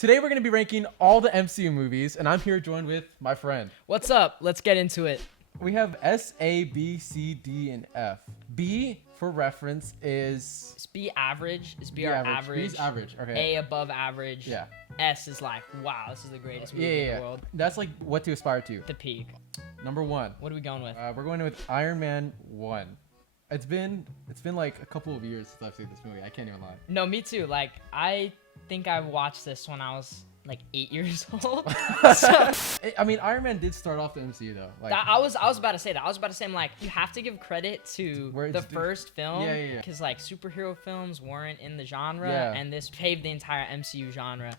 Today we're going to be ranking all the MCU movies, and I'm here joined with my friend. What's up? Let's get into it. We have S, A, B, C, D, and F. B, for reference, is... Is B average? Is B our average? B's average, okay. A above average. Yeah. S is like, wow, this is the greatest movie in the world. That's like what to aspire to. The peak. Number 1. What are we going with? We're going with Iron Man 1. It's been like a couple of years since I've seen this movie. I can't even lie. No, me too. Like, I think I watched this when I was like 8 years old. So, I mean, Iron Man did start off the MCU though. Like, I was about to say that. I was about to say, I'm like, you have to give credit to the first film. Yeah. Because like superhero films weren't in the genre, and this paved the entire MCU genre.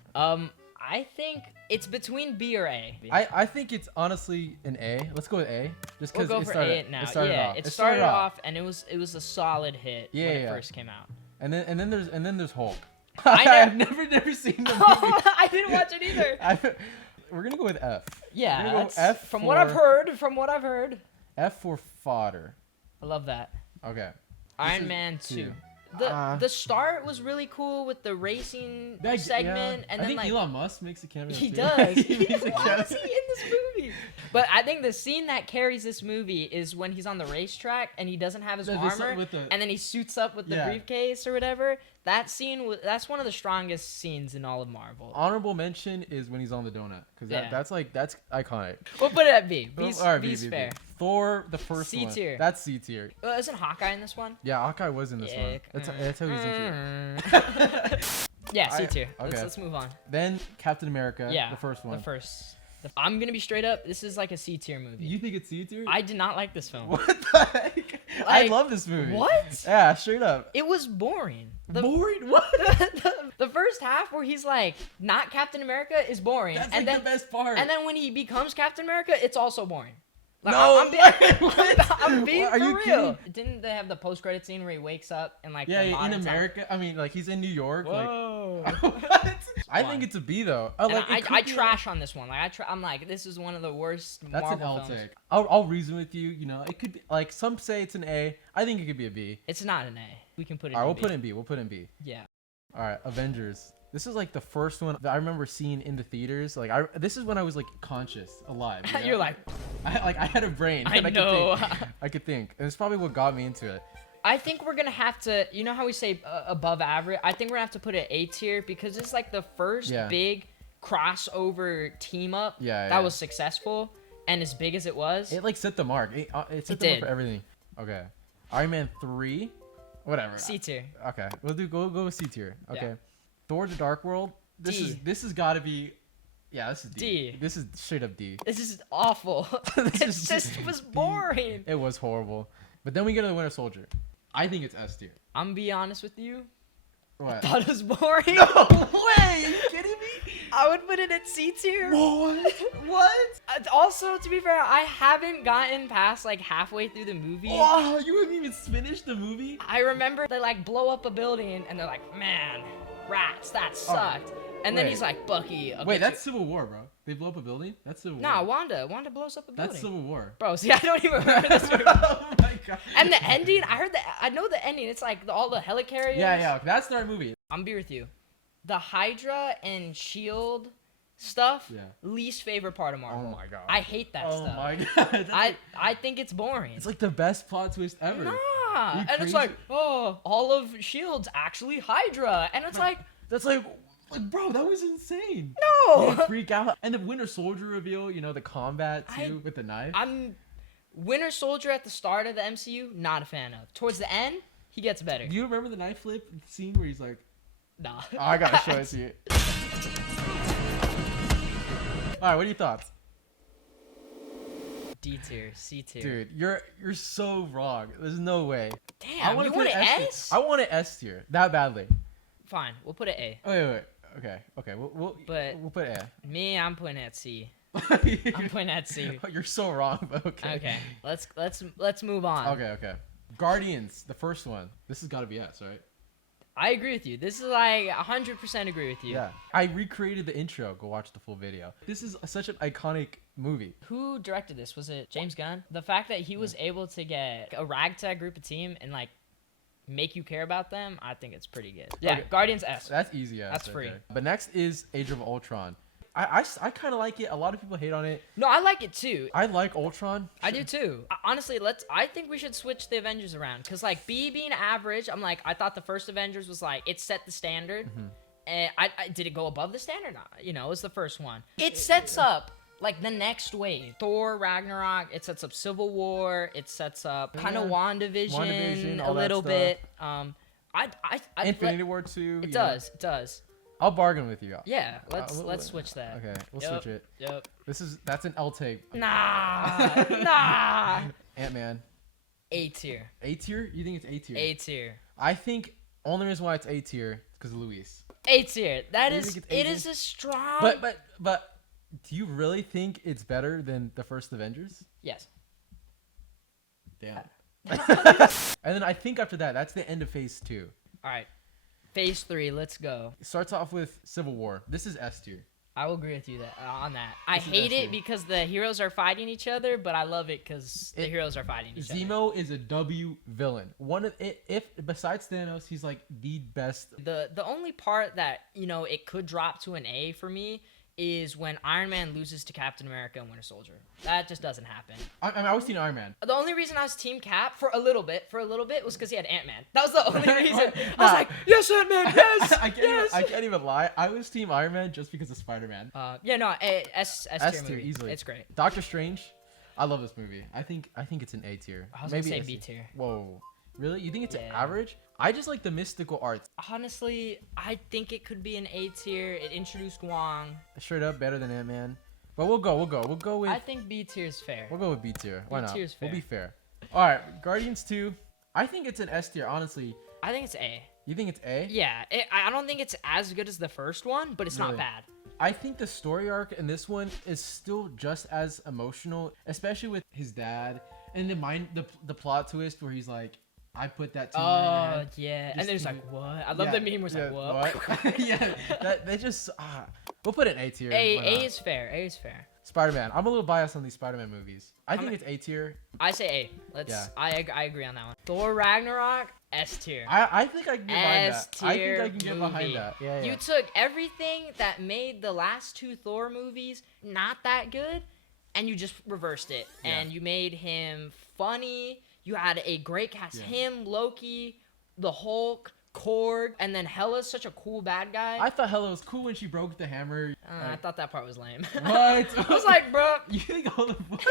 I think it's between B or A. I think it's honestly an A. Let's go with A. Just because we'll go for A now. It started off, and it was a solid hit when it first came out. And then there's Hulk. I've never seen the movie. I didn't watch it either. We're gonna go with F. Yeah, go F from what I've heard. F for fodder. I love that. Okay. Iron Man 2. The start was really cool with the racing segment, and I then think Elon Musk makes a cameo. He too. does. Why is he in this movie? But I think the scene that carries this movie is when he's on the racetrack and he doesn't have his armor, and then he suits up with the briefcase or whatever. That scene, that's one of the strongest scenes in all of Marvel. Honorable mention is when he's on the donut, because that's iconic. We'll put it at B. B's fair. Thor, the first one. C tier. That's C tier. Isn't Hawkeye in this one? Yeah, Hawkeye was in this one. That's how he's in tier. Yeah, C tier. Okay. Let's move on. Then Captain America, the first one. The first. I'm gonna be straight up. This is like a C tier movie. You think it's C tier? I did not like this film. What the heck? I love this movie. What? Yeah, straight up. It was boring. Boring? What? The first half where he's like not Captain America is boring. That's like the best part. And then when he becomes Captain America, it's also boring. Like, no, I'm being are for you real. Kidding? Didn't they have the post-credit scene where he wakes up and like in America? I mean, like he's in New York. Whoa. Like, what? I think it's a B though. I trash on this one. Like I'm like, this is one of the worst. That's Marvel an L films. take. I'll reason with you. You know, it could be like some say it's an A. I think it could be a B. It's not an A. We can put it. All right, we'll put it in B. We'll put it in B. Yeah. All right, Avengers. This is like the first one that I remember seeing in the theaters. Like this is when I was like conscious, alive. You know? You're like, I had a brain. I know. I could think. And it's probably what got me into it. I think we're gonna have to. You know how we say above average? I think we're gonna have to put it A tier because it's like the first big crossover team up that was successful and as big as it was. It like set the mark. It set the mark for everything. Okay. Iron Man 3. Whatever. C tier. Okay. We'll go with C tier. Okay. Yeah. Thor: The Dark World. This has got to be. Yeah, this is D. This is straight up D. This is awful. It just was boring. It was horrible. But then we get to the Winter Soldier. I think it's S tier. I'm gonna be honest with you. What? I thought it was boring. No way! Are you kidding me? I would put it at C tier. What? Also, to be fair, I haven't gotten past like halfway through the movie. Oh, you haven't even finished the movie? I remember they like blow up a building and they're like, man, rats, that sucked. And then he's like, Bucky. Wait, that's Civil War, bro. They blow up a building? That's Civil War. Nah, Wanda blows up a building. That's Civil War. Bro, see, I don't even remember this movie. Oh my god. And the ending, I know the ending. It's like all the helicarriers. Yeah, that's their movie. I'm be with you. The Hydra and Shield stuff, least favorite part of Marvel. Oh my god. I hate that stuff. Oh my god. I think it's boring. It's like the best plot twist ever. Nah. And it's like, oh, all of Shield's actually Hydra. And it's like, that's like, bro, that was insane. No. You freak out. And the Winter Soldier reveal, you know, the combat too with the knife. Winter Soldier at the start of the MCU, not a fan of. Towards the end, he gets better. Do you remember the knife flip scene where he's like, nah. Oh, I gotta show it to you. Alright, what are your thoughts? D tier, C tier. Dude, you're so wrong. There's no way. Damn, you want an S? I want an S tier. That badly. Fine, we'll put it A. Wait. Okay. We'll put A. Me, I'm putting it at C. I'm putting it at C. You're so wrong, but okay. Okay, let's move on. Okay. Guardians, the first one. This has got to be S, right? I agree with you. This is like 100% agree with you. Yeah. I recreated the intro. Go watch the full video. This is such an iconic movie. Who directed this? Was it James Gunn? The fact that he was able to get a ragtag group of team and like make you care about them, I think it's pretty good. Yeah, okay. Guardians S. That's easy. That's free. Okay. But next is Age of Ultron. I kind of like it. A lot of people hate on it. No, I like it too. I like Ultron. I do too. Honestly, I think we should switch the Avengers around. Because, like, B being average, I'm like, I thought the first Avengers was, like, it set the standard. And did it go above the standard? No, you know, it was the first one. It sets up, like, the next wave. Thor, Ragnarok, it sets up Civil War. It sets up kind of WandaVision a little bit. Infinity War 2. It does. I'll bargain with you. Yeah, let's switch that. Okay, we'll switch it. Yep. That's an L take. Nah. Ant-Man. A tier. A tier? You think it's A tier? A tier. I think only reason why it's A tier is because of Luis. A tier. It is a strong. But do you really think it's better than the first Avengers? Yes. Damn. And then I think after that, that's the end of Phase 2. All right. Phase 3, let's go. It starts off with Civil War. This is S tier. I will agree with you on that. I hate it because the heroes are fighting each other, but I love it because the heroes are fighting each other. Zemo is a W villain. If besides Thanos, he's like the best. The only part that, you know, it could drop to an A for me is when Iron Man loses to Captain America and Winter Soldier. That just doesn't happen. I was Team Iron Man. The only reason I was Team Cap for a little bit was because he had Ant-Man. That was the only reason. I was like, yes, Ant-Man, yes, I can't even lie. I was Team Iron Man just because of Spider-Man. S tier movie. Easily. It's great. Doctor Strange, I love this movie. I think it's an A tier. I was gonna say B tier. Whoa. Really? You think it's average? I just like the mystical arts. Honestly, I think it could be an A tier. It introduced Wong. Straight up better than Ant-Man. But we'll go with... I think B tier is fair. We'll go with B tier. Why not? B tier is fair. We'll be fair. All right, Guardians 2. I think it's an S tier, honestly. I think it's A. You think it's A? Yeah. I don't think it's as good as the first one, but it's not bad. I think the story arc in this one is still just as emotional, especially with his dad. And the plot twist where he's like, I put that team in your head. Yeah. And there's like, what? I love the meme where it's like, what? Yeah. They just... we'll put it in A tier. A is fair. A is fair. Spider-Man. I'm a little biased on these Spider-Man movies. I think it's A tier. I say A. I agree on that one. Thor Ragnarok, S tier. I think I can get behind that. I think I can get movie. behind that. Yeah. You took everything that made the last two Thor movies not that good, and you just reversed it. Yeah. And you made him funny. You had a great cast. Yeah. Him, Loki, the Hulk, Korg, and then Hela's such a cool bad guy. I thought Hela was cool when she broke the hammer. I thought that part was lame. What? I was like, bro. You think all the what?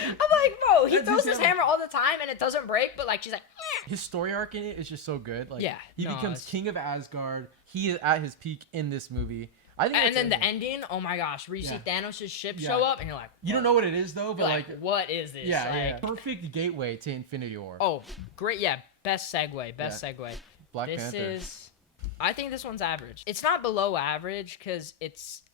I'm like, bro, he throws his hammer all the time and it doesn't break, but like she's like, eh. His story arc in it is just so good. Like, yeah, he becomes king of Asgard. He is at his peak in this movie. I think and then the ending, oh my gosh, where you see Thanos' ship show up and you're like, whoa. You don't know what it is though, but like what is this? Yeah. Perfect gateway to Infinity War. Oh, great. Yeah, best segue. Segue. Black Panther. I think this one's average. It's not below average because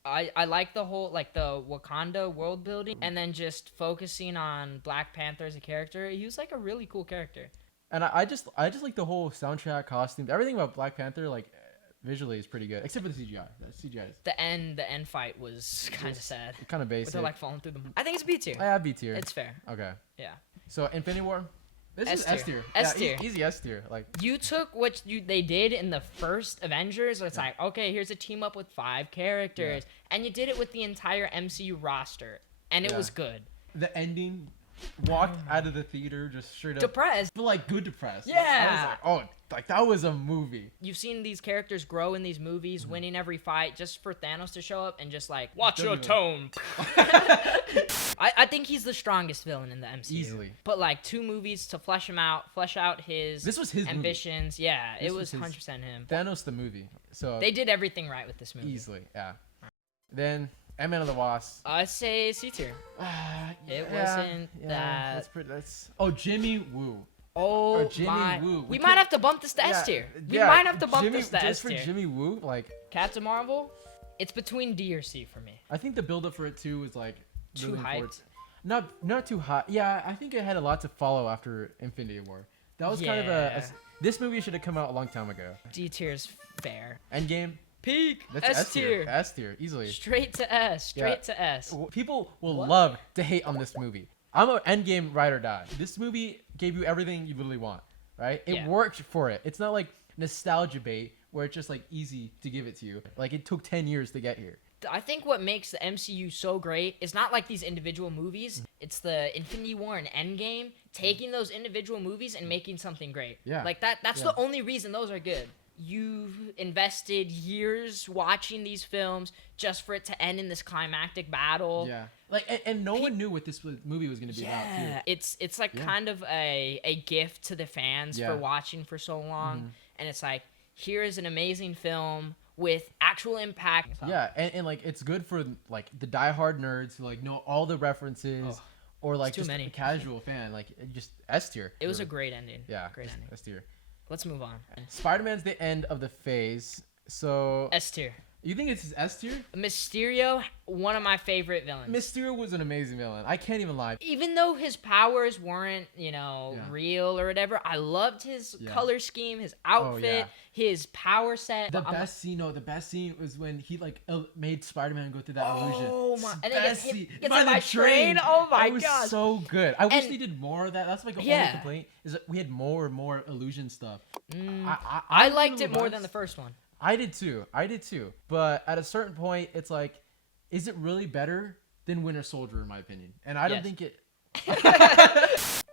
I like the whole, like, the Wakanda world building and then just focusing on Black Panther as a character. He was like a really cool character. And I just like the whole soundtrack, costumes, everything about Black Panther, like, visually is pretty good, except for the CGI. The end fight was kind of sad. Kind of basic. But they're like falling through the. I think it's B tier. I have B tier. It's fair. Okay. Yeah. So Infinity War. This is S tier. S tier. Easy S tier. Like, you took what they did in the first Avengers. It's like, okay, here's a team up with 5 characters, and you did it with the entire MCU roster, and it was good. The ending. Walked out of the theater just straight up depressed, but like good depressed. Yeah, I was like, oh, like that was a movie. You've seen these characters grow in these movies, winning every fight, just for Thanos to show up and just like, watch your tone. I think he's the strongest villain in the MCU. Easily. But like 2 movies to flesh out his. This was his ambitions. Movie. Yeah, it was 100% him. Thanos the movie. So they did everything right with this movie. Easily, yeah. Then Ant-Man and the Wasp. I say C tier. It wasn't that. That's. Oh, Jimmy Woo. Oh, Jimmy Woo. We might have to bump this to S tier. We might have to bump this to S tier. Just for Jimmy Woo, like. Captain Marvel, it's between D or C for me. I think the build-up for it too was like. Too hyped. Not too hot. Yeah, I think it had a lot to follow after Infinity War. That was kind of a. This movie should have come out a long time ago. D tier's fair. Endgame. Peak. That's S tier. S tier, easily. Straight to S. To S. People will love to hate on this movie. I'm an Endgame ride or die. This movie gave you everything you literally want. right? It worked for it. It's not like nostalgia bait where it's just like easy to give it to you. Like it took 10 years to get here. I think what makes the MCU so great is not like these individual movies. It's the Infinity War and Endgame taking those individual movies and making something great. Yeah. Like that's the only reason those are good. You've invested years watching these films just for it to end in this climactic battle. Yeah. Like and no one knew what this movie was going to be about too. It's like kind of a gift to the fans for watching for so long. And it's like, here is an amazing film with actual impact. Yeah, and like it's good for like the diehard nerds who like know all the references, or like just a casual fan, like just S tier. It was a great ending. Yeah, great ending. S tier. Let's move on. Spider-Man's the end of the phase, so S tier. You think it's S tier? Mysterio, one of my favorite villains. Mysterio was an amazing villain. I can't even lie. Even though his powers weren't, real or whatever, I loved his color scheme, his outfit, his power set. The best scene was when he like made Spider-Man go through that illusion. Oh my! And then gets hit by the train. Oh my god! That was so good. I wish they did more of that. That's like the only complaint is that we had more and more illusion stuff. I liked it more than the first one. I did too. But at a certain point, it's like, is it really better than Winter Soldier, in my opinion? And I don't think it.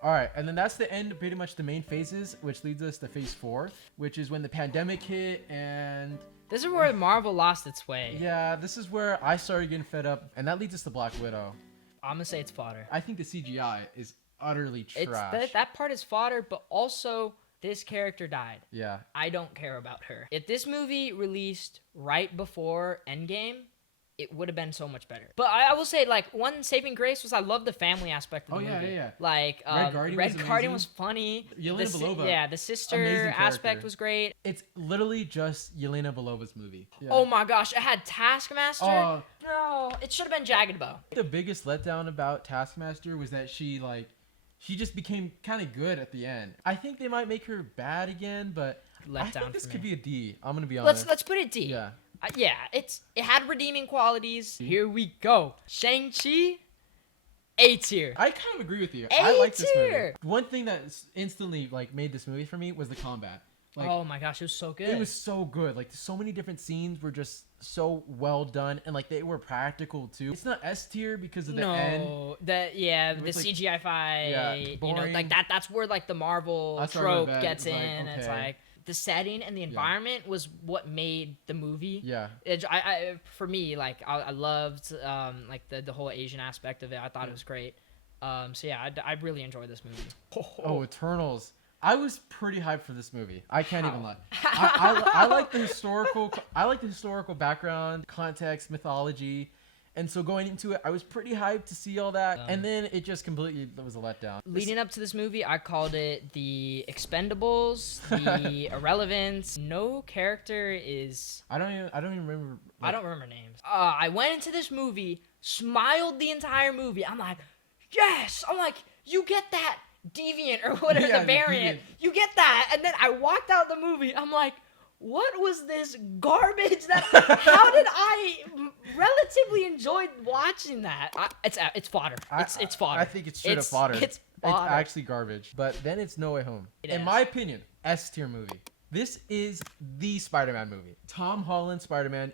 All right, and then that's the end of pretty much the main phases, which leads us to phase 4, which is when the pandemic hit, and this is where Marvel lost its way. Yeah, this is where I started getting fed up, and that leads us to Black Widow. I'm gonna say it's fodder. I think the CGI is utterly trash. That part is fodder, but also this character died. Yeah. I don't care about her. If this movie released right before Endgame, it would have been so much better. But I will say, like, one saving grace was I love the family aspect of the movie. Yeah. Like, Red Guardian was funny. Yelena Belova. The sister aspect was great. It's literally just Yelena Belova's movie. Yeah. Oh my gosh, it had Taskmaster. No, it should have been Jagged Bow. The biggest letdown about Taskmaster was that she just became kind of good at the end. I think they might make her bad again, but I think this could be a D. I'm gonna be honest. Let's put it D. Yeah. It had redeeming qualities. Here we go. Shang-Chi, A tier. I kind of agree with you. I like this movie. One thing that instantly made this movie for me was the combat. Oh my gosh, it was so good. It was so good. Like so many different scenes were just so well done, and they were practical too. It's not S tier because of the end. The CGI fight. Yeah, boring. That's where the Marvel trope gets in. Okay. It's like the setting and the environment was what made the movie. Yeah. For me, I loved the whole Asian aspect of it. I thought it was great. I really enjoyed this movie. Oh, Eternals. I was pretty hyped for this movie. I can't even lie. I like the historical. I like the historical background, context, mythology, and so going into it, I was pretty hyped to see all that. And then it just completely was a letdown. Leading up to this movie, I called it the Expendables, the Irrelevance. No character is. I don't even remember. I don't remember names. I went into this movie, smiled the entire movie. I'm like, yes. I'm like, you get that. Deviant or whatever, the variant. You get that. And then I walked out the movie. I'm like, what was this garbage? How did I relatively enjoy watching that? It's fodder. It's fodder. I think it's straight up fodder. It's fodder. It's actually garbage. But then it's No Way Home. In my opinion, S tier movie. This is the Spider-Man movie. Tom Holland's Spider-Man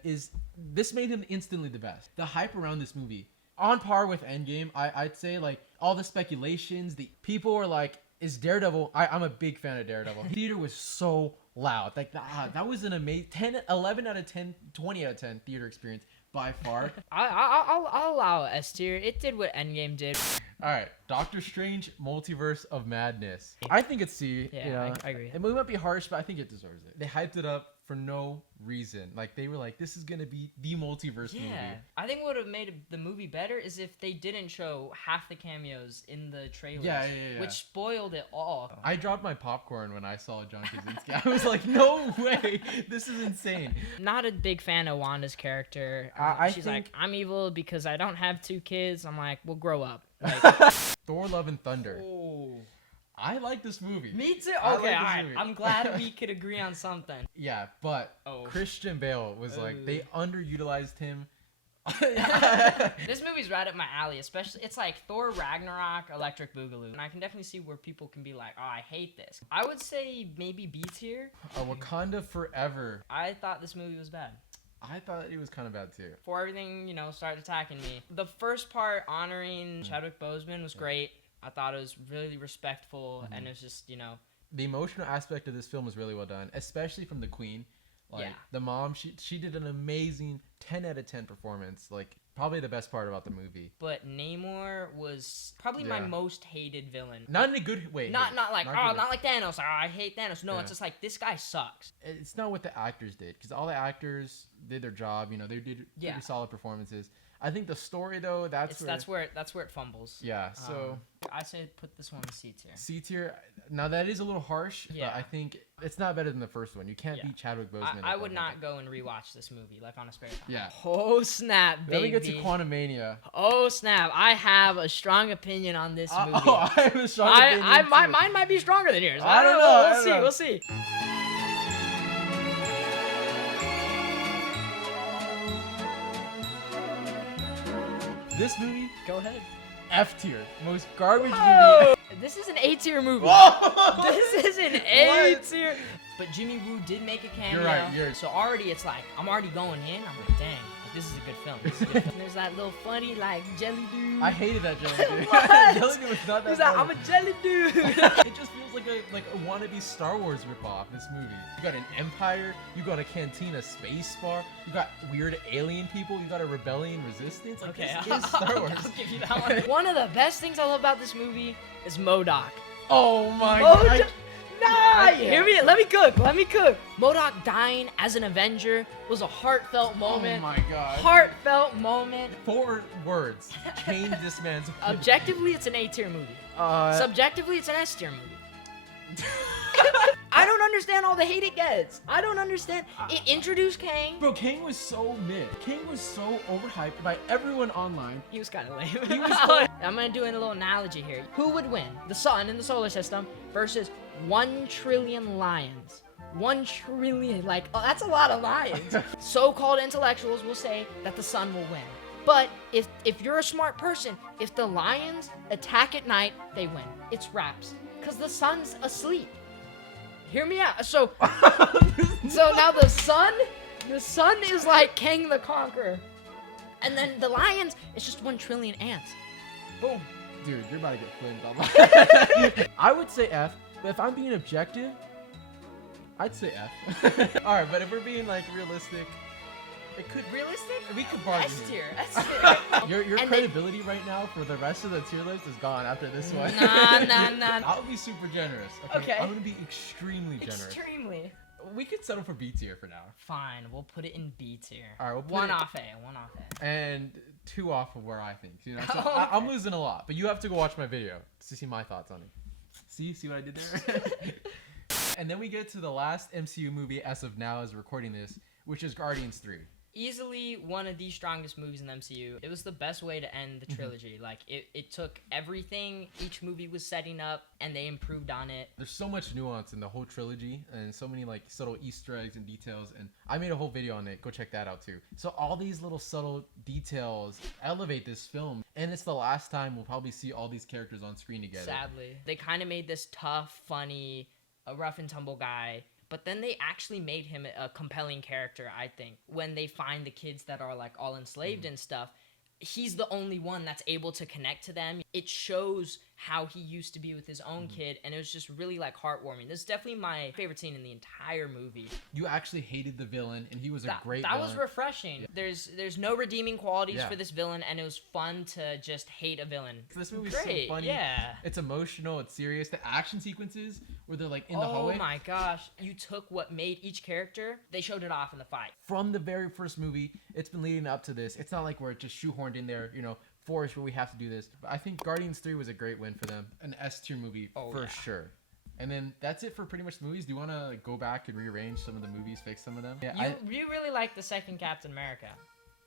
this made him instantly the best. The hype around this movie, on par with Endgame, I'd say all the speculations, the people were like, is Daredevil, I'm a big fan of Daredevil. The theater was so loud. That was an amazing 11 out of 10, 20 out of 10 theater experience by far. I'll allow S tier. It did what Endgame did. All right, Doctor Strange, Multiverse of Madness. I think it's C. Yeah, I agree. It might be harsh, but I think it deserves it. They hyped it up for no reason. They were like, this is gonna be the multiverse movie. I think what would have made the movie better is if they didn't show half the cameos in the trailers. Yeah. Which spoiled it all. I dropped my popcorn when I saw John Krasinski. I was like, no way, this is insane. Not a big fan of Wanda's character. She's like, I'm evil because I don't have 2 kids. I'm like, well, grow up. Thor: Love and Thunder. Oh. I like this movie. Me too. Okay, all right. I'm glad we could agree on something. Yeah, but Christian Bale was they underutilized him This movie's right up my alley, especially it's like Thor Ragnarok, Electric Boogaloo, and I can definitely see where people can be like, oh, I hate this. I would say maybe B tier. Wakanda Forever. I thought this movie was bad. I thought it was kind of bad too. Before everything, started attacking me. The first part honoring Chadwick Boseman was great. I thought it was really respectful, and it was just, The emotional aspect of this film was really well done, especially from the Queen. The mom, she did an amazing 10 out of 10 performance. Probably the best part about the movie. But Namor was probably my most hated villain. Not in a good way. Not like Thanos. Oh, I hate Thanos. No, it's just like, this guy sucks. It's not what the actors did, because all the actors did their job. They did pretty solid performances. I think the story, though, that's where it fumbles. Yeah, so I say put this one in C tier. C tier. Now that is a little harsh, but I think it's not better than the first one. You can't beat Chadwick Boseman. I would not go and rewatch this movie like on a spare time. Yeah. Oh snap, baby. Then we get to Quantumania. Oh snap! I have a strong opinion on this movie. I have a strong opinion. Mine might be stronger than yours. I don't know. We'll see. This movie, go ahead. F tier, most garbage movie. This is an A tier movie. Whoa! This is an A tier. But Jimmy Woo did make a cameo. You're right. So already it's like I'm already going in. I'm like, dang, this is a good film. And there's that little funny jelly dude. I hated that jelly dude. What? Jelly dude was not that. He's like, I'm a jelly dude. It just feels like a wannabe Star Wars ripoff. This movie. You got an empire. You got a cantina space bar. You got weird alien people. You got a rebellion resistance. Okay, this is Star Wars. I'll give you that one. One of the best things I love about this movie is MODOK. Oh my god. Hear me. Let me cook. MODOK dying as an Avenger was a heartfelt moment. Oh my god. Heartfelt moment. 4 words changed this man's. Objectively, it's an A tier movie. Subjectively, it's an S tier movie. I don't understand all the hate it gets. I don't understand. It introduced Kang. Bro, Kang was so mid. Kang was so overhyped by everyone online. He was kind of lame. I'm going to do a little analogy here. Who would win? The sun in the solar system versus 1 trillion lions. 1 trillion. That's a lot of lions. So-called intellectuals will say that the sun will win. But if you're a smart person, if the lions attack at night, they win. It's wraps. Because the sun's asleep. Hear me out. So now the sun is like Kang the Conqueror. And then the lions, it's just 1 trillion ants. Boom. Dude, you're about to get flipped. I would say F, but if I'm being objective, I'd say F. Alright, but if we're being realistic, it could we could bargain. S tier. Your credibility right now for the rest of the tier list is gone after this one. Nah. I'll be super generous. Okay. I'm gonna be extremely generous. Extremely. We could settle for B tier for now. Fine, we'll put it in B tier. All right, we'll put one off A. And 2 off of where I think. So okay. I'm losing a lot, but you have to go watch my video to see my thoughts on it. See what I did there? And then we get to the last MCU movie as of now, as recording this, which is Guardians 3. Easily one of the strongest movies in the MCU. It was the best way to end the trilogy. It took everything each movie was setting up and they improved on it. There's so much nuance in the whole trilogy and so many subtle Easter eggs and details, and I made a whole video on it. Go check that out too. So all these little subtle details elevate this film, and it's the last time we'll probably see all these characters on screen together. Sadly. They kind of made this tough, funny, a rough and tumble guy. But then they actually made him a compelling character, I think. When they find the kids that are all enslaved and stuff, he's the only one that's able to connect to them. It shows how he used to be with his own kid, and it was just really heartwarming. This is definitely my favorite scene in the entire movie. You actually hated the villain, and he was a great villain. That was refreshing. Yeah. There's no redeeming qualities for this villain, and it was fun to just hate a villain. This movie's so funny. Yeah. It's emotional, it's serious. The action sequences where they're in the hallway. Oh my gosh. You took what made each character, they showed it off in the fight. From the very first movie, it's been leading up to this. It's not like we're just shoehorned in there, forced where we have to do this. But I think Guardians 3 was a great win for them. An S-tier movie for sure. And then that's it for pretty much the movies. Do you want to go back and rearrange some of the movies, fix some of them? Yeah, you really liked the second Captain America.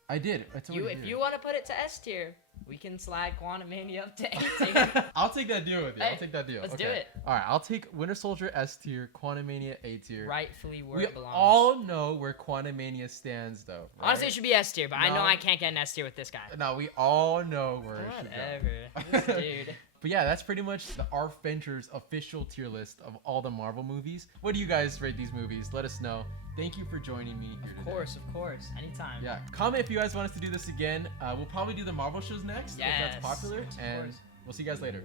I did. If you want to put it to S tier, we can slide Quantumania up to A tier. I'll take that deal with you. I'll take that deal. Let's do it. All right, I'll take Winter Soldier S tier, Quantumania A tier. Rightfully where We it belongs. all know where Quantumania stands, though. Right? Honestly, it should be S tier, but I know I can't get an S tier with this guy. No, we all know where it should Whatever. go. This dude. But yeah, that's pretty much the ARFventures official tier list of all the Marvel movies. What do you guys rate these movies? Let us know. Thank you for joining me here today. Of course. Anytime. Yeah. Comment if you guys want us to do this again. We'll probably do the Marvel shows next if that's popular. And we'll see you guys later.